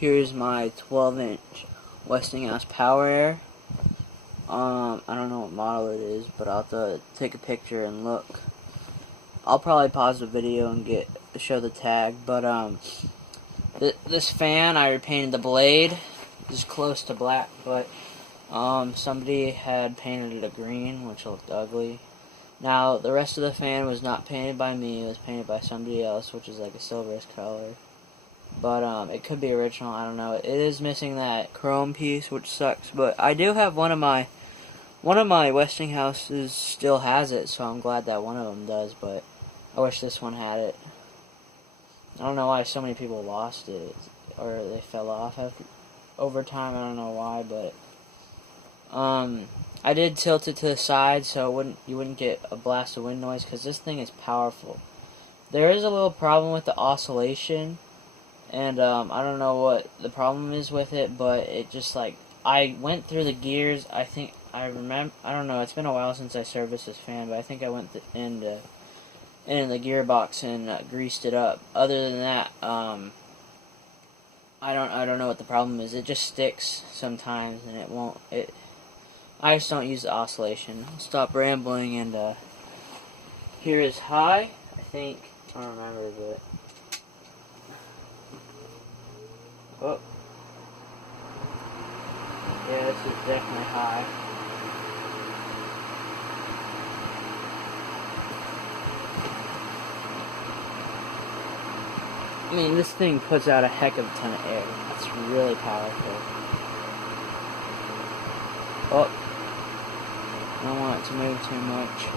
Here's my 12-inch Westinghouse Power Air. I don't know what model it is, but I'll have to take a picture and look. I'll probably pause the video and show the tag. But this fan, I repainted the blade. It's close to black, but somebody had painted it a green, which looked ugly. Now the rest of the fan was not painted by me. It was painted by somebody else, which is like a silverish color. But it could be original. I don't know. It is missing that chrome piece, which sucks. But I do have one of my Westinghouses still has it, so I'm glad that one of them does. But I wish this one had it. I don't know why so many people lost it, or they fell off over time. I don't know why, but I did tilt it to the side so you wouldn't get a blast of wind noise, because this thing is powerful. There is a little problem with the oscillation, and I don't know what the problem is with it, but it just like, I went through the gears. I think I remember. I don't know. It's been a while since I serviced this fan, but I think I went in the gearbox and greased it up. Other than that, I don't know what the problem is. It just sticks sometimes, and it won't. I just don't use the oscillation. I'll stop rambling, and here is high. I think I don't remember, but oh, yeah, this is definitely high. I mean, this thing puts out a heck of a ton of air. It's really powerful. Oh, I don't want it to move too much.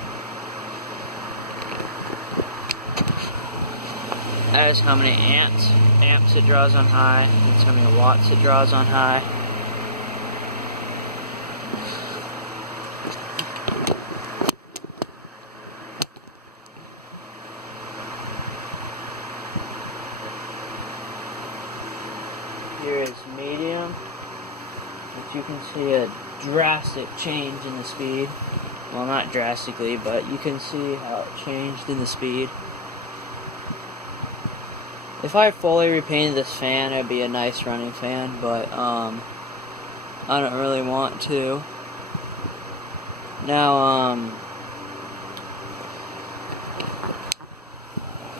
That is how many amps it draws on high. That's how many watts it draws on high. Here is medium, which you can see a drastic change in the speed. Well, not drastically, but you can see how it changed in the speed. If I fully repainted this fan, it would be a nice running fan, but I don't really want to. Now,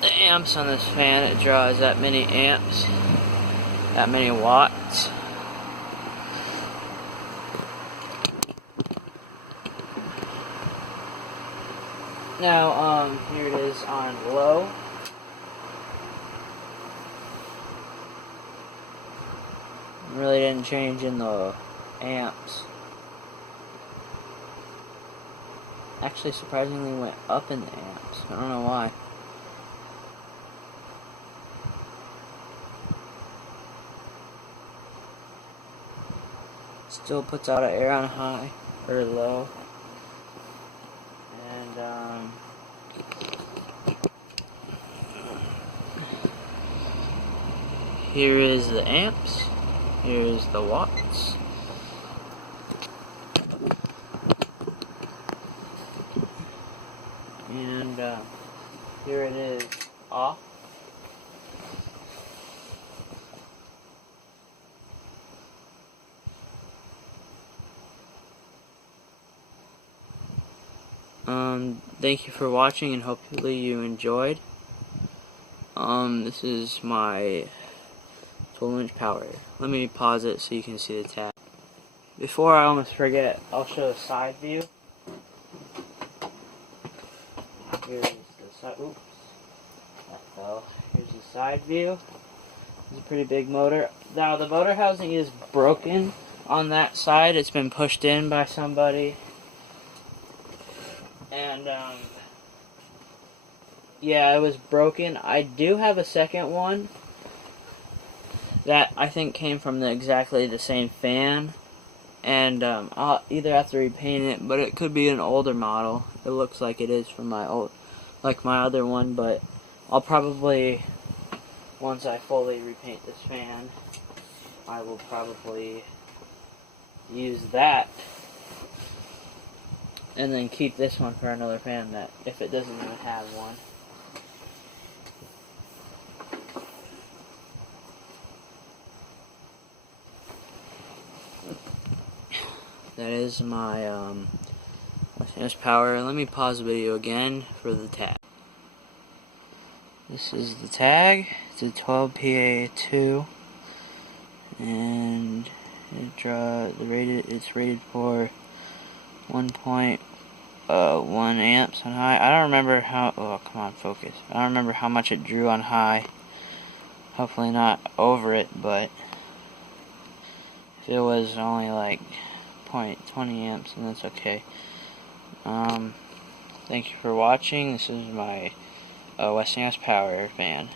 the amps on this fan, it draws that many amps, that many watts. Now, here it is on low. Really didn't change in the amps. Actually, surprisingly went up in the amps. I don't know why. Still puts out air on high or low. And here is the amps. Here's the watts. And here it is off. Thank you for watching, and hopefully you enjoyed. This is my 12-inch Power Air. Let me pause it so you can see the tab. Before I almost forget, I'll show a side view. Here's the side. Oops, that fell. Here's the side view. It's a pretty big motor. Now the motor housing is broken on that side. It's been pushed in by somebody. And yeah, it was broken. I do have a second one that I think came from exactly the same fan, and I'll either have to repaint it, but it could be an older model. It looks like it is from my other one, but I'll probably, once I fully repaint this fan, I will probably use that, and then keep this one for another fan that, if it doesn't even have one. that is my Westinghouse power. Let me pause the video again for the tag. This is the tag. It's a 12PA2, and it's rated for 1.1 amps on high. I don't remember how. Oh, come on, focus. I don't remember how much it drew on high. Hopefully not over it, but if it was only like 0.20 amps, then that's okay. Thank you for watching. This is my Westinghouse power band.